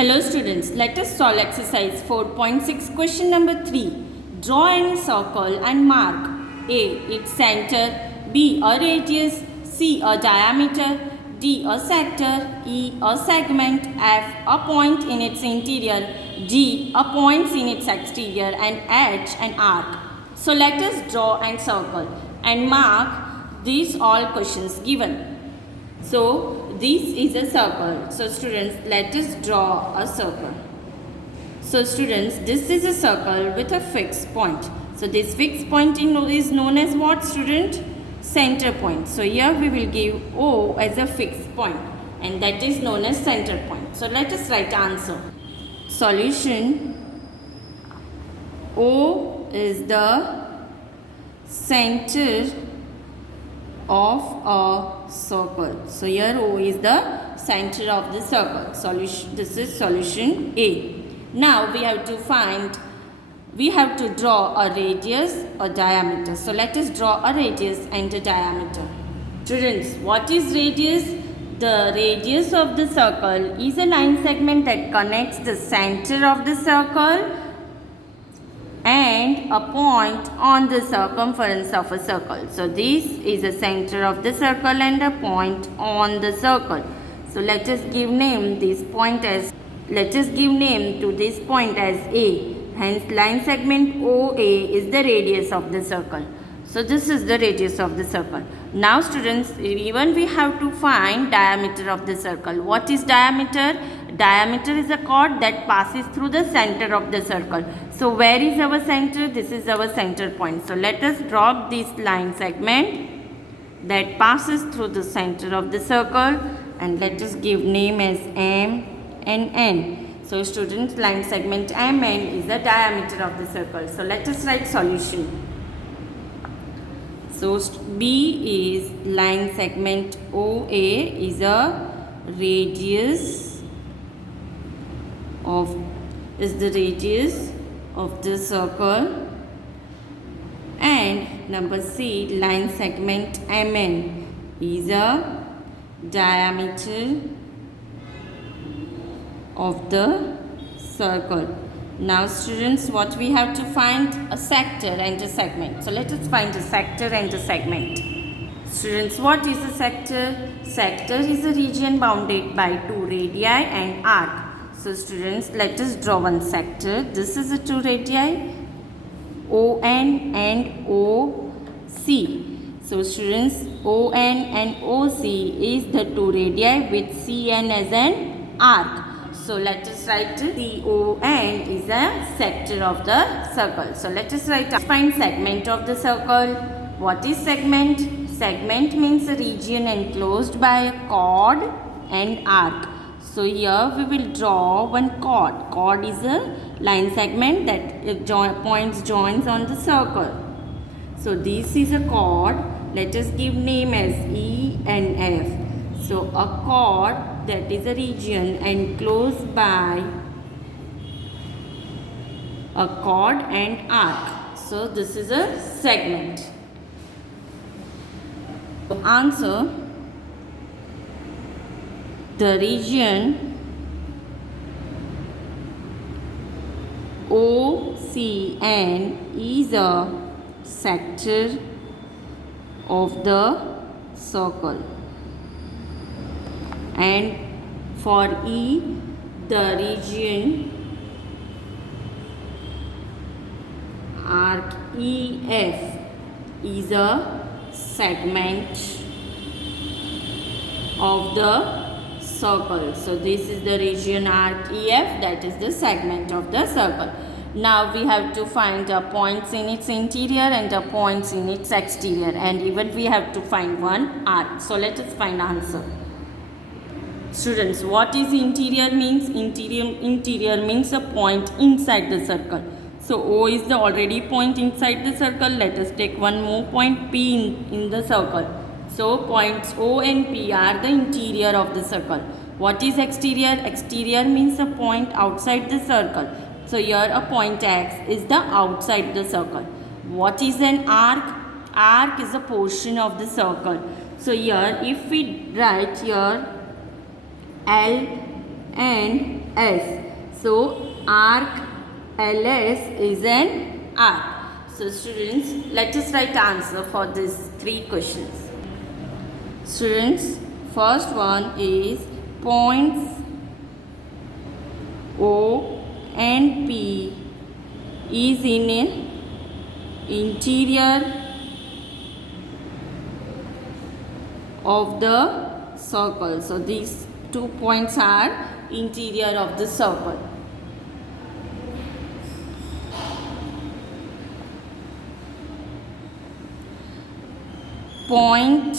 Hello students, let us solve exercise 4.6 question number 3. Draw any circle and mark A. its center, B. a radius, C. a diameter, D. a sector, E. a segment, F. a point in its interior, G. a point in its exterior, and H. an arc. So let us draw and circle and mark these all questions given. So this is a circle. So students, let us draw a circle. So students, this is a circle with a fixed point. So this fixed point is known as what, student? Center point. So here we will give O as a fixed point, and that is known as center point. So let us write answer. Solution: O is the center of a circle. So here O is the center of the circle. Solution, this is solution A. Now we have to draw a radius, a diameter. So let us draw a radius and a diameter. Students, what is radius? The radius of the circle is a line segment that connects the center of the circle and a point on the circumference of a circle. So this is the center of the circle and a point on the circle. So let us give name to this point as A. Hence line segment OA is the radius of the circle. So this is the radius of the circle. Now students, even we have to find diameter of the circle. What is diameter? Diameter is a chord that passes through the center of the circle. So where is our center? This is our center point. So let us draw this line segment that passes through the center of the circle, and let us give name as M and N. So students, line segment MN is the diameter of the circle. So let us write solution. So B is line segment OA is a radius of the circle, and number C, line segment MN is a diameter of the circle. Now students, what we have to find? A sector and a segment. So let us find a sector and a segment. Students, what is a sector? Sector is a region bounded by two radii and arc. So students, let us draw one sector. This is a two radii, ON and OC. So students, ON and OC is the two radii with CN as an arc. So let us write CON is a sector of the circle. So let us find segment of the circle. What is segment? Segment means a region enclosed by a chord and arc. So here we will draw one chord. Chord is a line segment that joins on the circle. So this is a chord. Let us give name as E and F. So a chord that is a region enclosed by a chord and arc. So this is a segment. So answer: the region OCN is a sector of the circle, and for E, the region arc EF is a segment of the circle. So this is the region arc EF, that is the segment of the circle. Now we have to find the points in its interior and the points in its exterior, and even we have to find one arc. So let us find answer. Students, what is interior means? Interior means a point inside the circle. So O is the already point inside the circle. Let us take one more point P in the circle. So points O and P are the interior of the circle. What is exterior? Exterior means a point outside the circle. So here a point X is the outside the circle. What is an arc? Arc is a portion of the circle. So here if we write here L and S. So arc LS is an arc. So students, let us write answer for these three questions. Students, first one is points O and P is in an interior of the circle. So these 2 points are interior of the circle. Point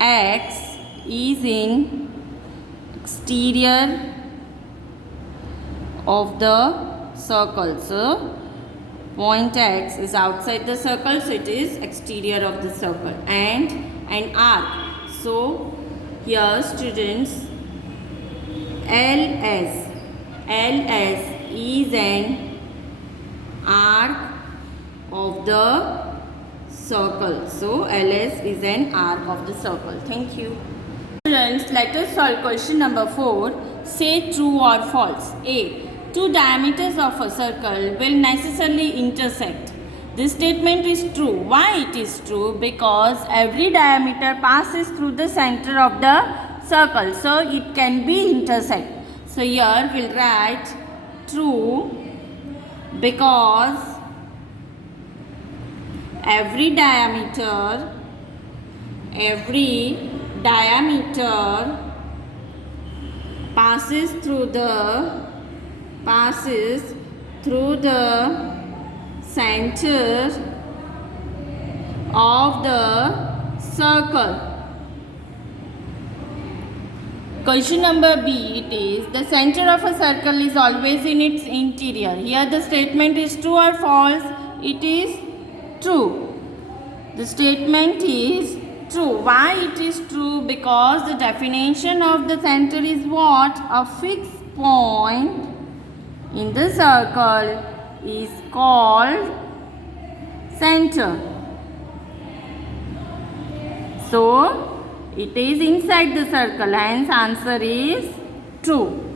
X is in exterior of the circle. So point X is outside the circle, so it is exterior of the circle, and an arc. So here students, LS is an arc of the circle. So LS is an arc of the circle. Thank you. Students, let us solve question number 4. Say true or false. A. Two diameters of a circle will necessarily intersect. This statement is true. Why it is true? Because every diameter passes through the center of the circle. So it can be intersect. So here we'll write true because every diameter passes through the center of the circle. Question number B, it is the center of a circle is always in its interior. Here the statement is true or false? It is true. The statement is true. Why it is true? Because the definition of the center is what? A fixed point in the circle is called center. So it is inside the circle, hence answer is true.